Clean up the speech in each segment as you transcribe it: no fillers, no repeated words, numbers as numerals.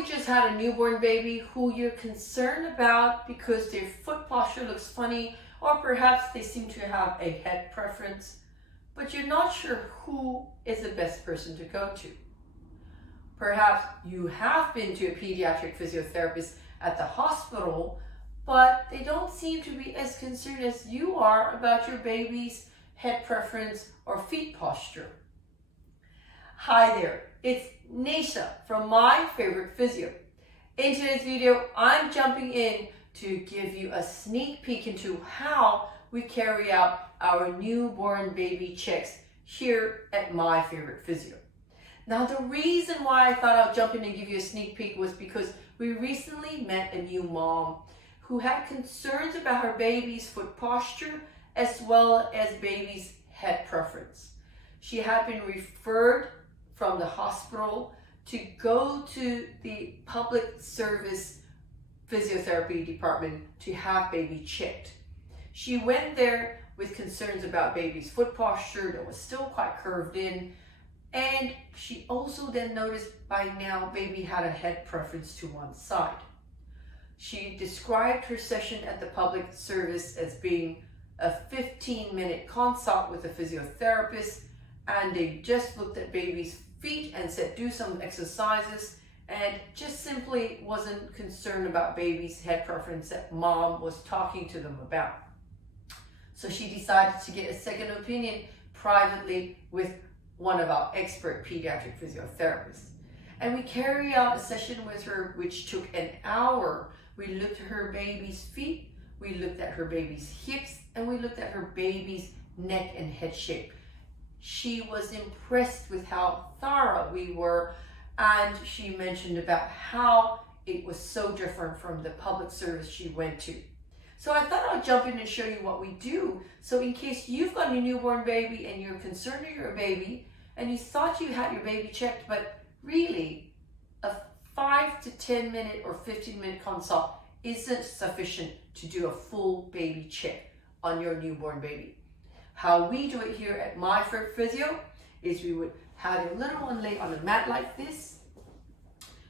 you just had a newborn baby who you're concerned about because their foot posture looks funny, or perhaps they seem to have a head preference, but you're not sure who is the best person to go to? Perhaps you have been to a pediatric physiotherapist at the hospital, but they don't seem to be as concerned as you are about your baby's head preference or feet posture. Hi there, it's Neesha from My Favourite Physio. In today's video, I'm jumping in to give you a sneak peek into how we carry out our newborn baby checks here at My Favourite Physio. Now, the reason why I thought I'll jump in and give you a sneak peek was because we recently met a new mom who had concerns about her baby's foot posture as well as baby's head preference. She had been referred from the hospital to go to the public service physiotherapy department to have baby checked. She went there with concerns about baby's foot posture that was still quite curved in, and she also then noticed by now baby had a head preference to one side. She described her session at the public service as being a 15-minute consult with a physiotherapist, and they just looked at baby's feet and said do some exercises, and just simply wasn't concerned about baby's head preference that mom was talking to them about. So she decided to get a second opinion privately with one of our expert pediatric physiotherapists. And we carried out a session with her which took an hour. We looked at her baby's feet, we looked at her baby's hips, and we looked at her baby's neck and head shape. She was impressed with how thorough we were, and she mentioned about how it was so different from the public service she went to. So I thought I'd jump in and show you what we do. So in case you've got a newborn baby and you're concerned with your baby and you thought you had your baby checked, but really a 5 to 10 minute or 15-minute consult isn't sufficient to do a full baby check on your newborn baby. How we do it here at My Favourite Physio is we would have your little one lay on a mat like this.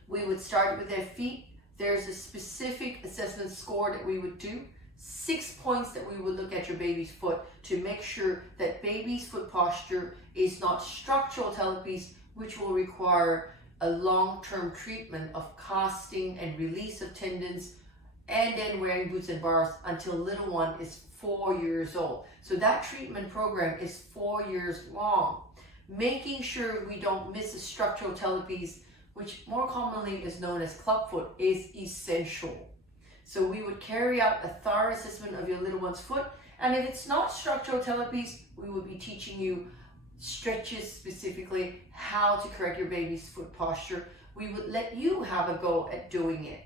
We would start with their feet. There's a specific assessment score that we would do. 6 points that we would look at your baby's foot to make sure that baby's foot posture is not structural talipes, which will require a long-term treatment of casting and release of tendons, and then wearing boots and bars until little one is 4 years old. So that treatment program is 4 years long. Making sure we don't miss the structural talipes, which more commonly is known as clubfoot, is essential. So we would carry out a thorough assessment of your little one's foot, and if it's not structural talipes, we would be teaching you stretches, specifically how to correct your baby's foot posture. We would let you have a go at doing it.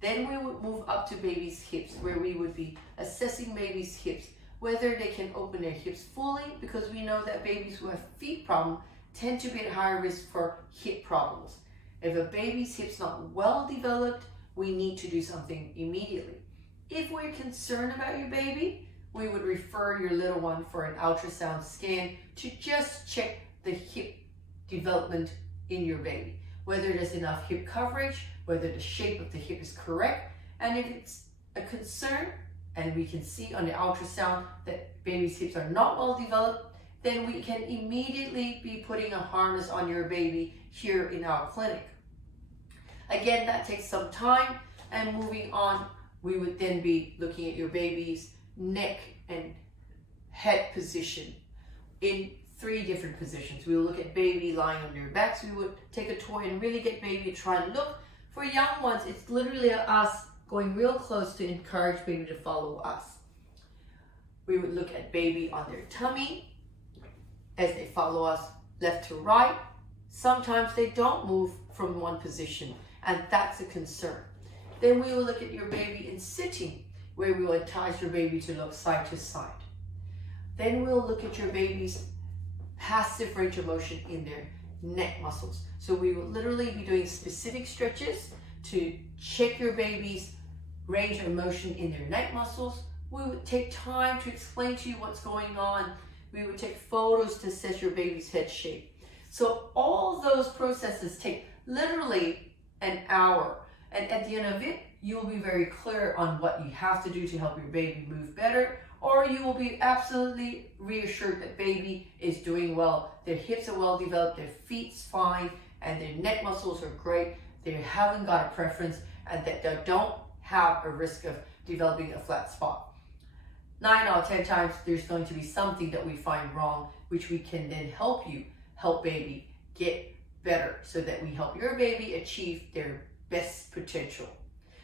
Then we would move up to baby's hips, where we would be assessing baby's hips, whether they can open their hips fully, because we know that babies who have feet problems tend to be at higher risk for hip problems. If a baby's hip's not well developed, we need to do something immediately. If we're concerned about your baby, we would refer your little one for an ultrasound scan to just check the hip development in your baby, whether there's enough hip coverage, whether the shape of the hip is correct, and if it's a concern and we can see on the ultrasound that baby's hips are not well developed, then we can immediately be putting a harness on your baby here in our clinic. Again, that takes some time, and moving on, we would then be looking at your baby's neck and head position in 3 different positions. We will look at baby lying on their backs. We would take a toy and really get baby to try and look. For young ones, it's literally us going real close to encourage baby to follow us. We would look at baby on their tummy as they follow us left to right. Sometimes they don't move from one position, and that's a concern. Then we will look at your baby in sitting, where we will entice your baby to look side to side. Then we'll look at your baby's passive range of motion in their neck muscles. So we will literally be doing specific stretches to check your baby's range of motion in their neck muscles. We would take time to explain to you what's going on. We would take photos to assess your baby's head shape. So all those processes take literally an hour. And at the end of it, you'll be very clear on what you have to do to help your baby move better, or you will be absolutely reassured that baby is doing well. Their hips are well developed, their feet's fine, and their neck muscles are great. They haven't got a preference, and that they don't have a risk of developing a flat spot. 9 out of 10 times, there's going to be something that we find wrong, which we can then help baby get better, so that we help your baby achieve their best potential.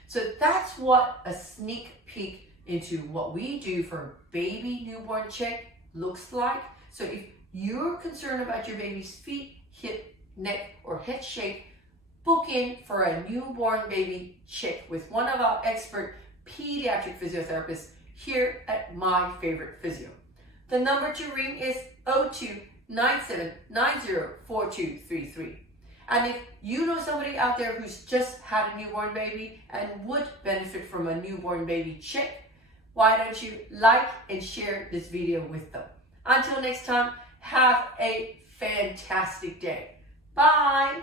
So that's what a sneak peek into what we do for baby newborn check looks like. So if you're concerned about your baby's feet, hip, neck, or head shape, book in for a newborn baby check with one of our expert pediatric physiotherapists here at My Favorite Physio. The number to ring is 02-9790-4233. And if you know somebody out there who's just had a newborn baby and would benefit from a newborn baby check, why don't you like and share this video with them? Until next time, have a fantastic day. Bye.